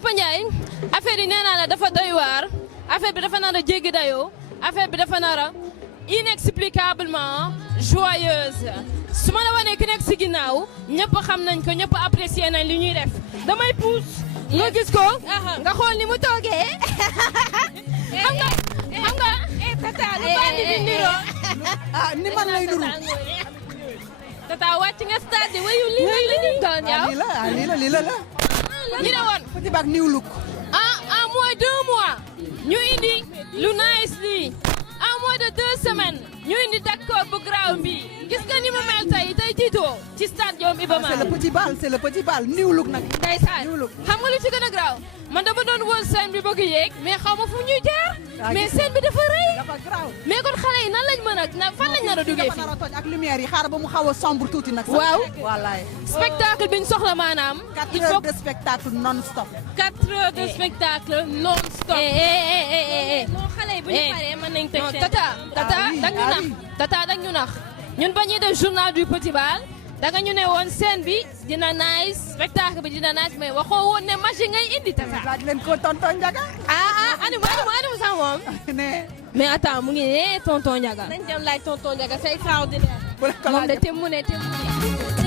Papa Ndiaye affaire yi nee naa la dafa doy waar affaire bi dafa nar a jéggi dayoo affaire bi dafa nar a inexplicablement joyeuse su ma la wanee ki nekk si ginnaaw ñëpp xam nañ ko ñëpp apprécier nañ li ñuy def damay puus nga gis ko nga xool ni mu toogee xam nga tata lu bandi di niroo ni man lay nuru tata wàcc nga stade wayu li ñu doon yow lii la ñu ne woon Petit Bac new look en moins 2 mois ñu indi lu nice lii en moins de 2 semaines ñu indi d'accord bu graaw bi gis nga ni mu mel tey tiitoo ci stade Diom Iba Mar. c'est le petit bal new look nag. ndeysaan xam nga lu ci gën a graaw man dama doon woon scène bi bëgg yéeg mais xaw ma fu ñuy jaar. mais scène bi dafa rëy. dafa graaw mais kon xale yi nan lañ mën a fan lañ nar a duggee fii. dafa nar a toj ak lumière yi xaar ba mu xaw a sombre tuuti nag. waaw wallaay. spectacle bi ñu soxla maanaam. 4 heures de spectacle non stop. 4 heures de spectacle non stop. non xale yi bu ñu paree mën nañ teg seen. tata dag ñu nax ñun ba ñuy def journal du Petit Bal danga ñu ne woon scène bi dina nice spectacle bi dina nice mais waxoo woon ne machine ngay indi tata. laaj leen ko tonton Ndiaga. animu sax moom. mais attends mu ngi ne tonton Ndiaga. nañ dem laaj tonton Ndiaga c'est extraordinaire. moom de te mu ne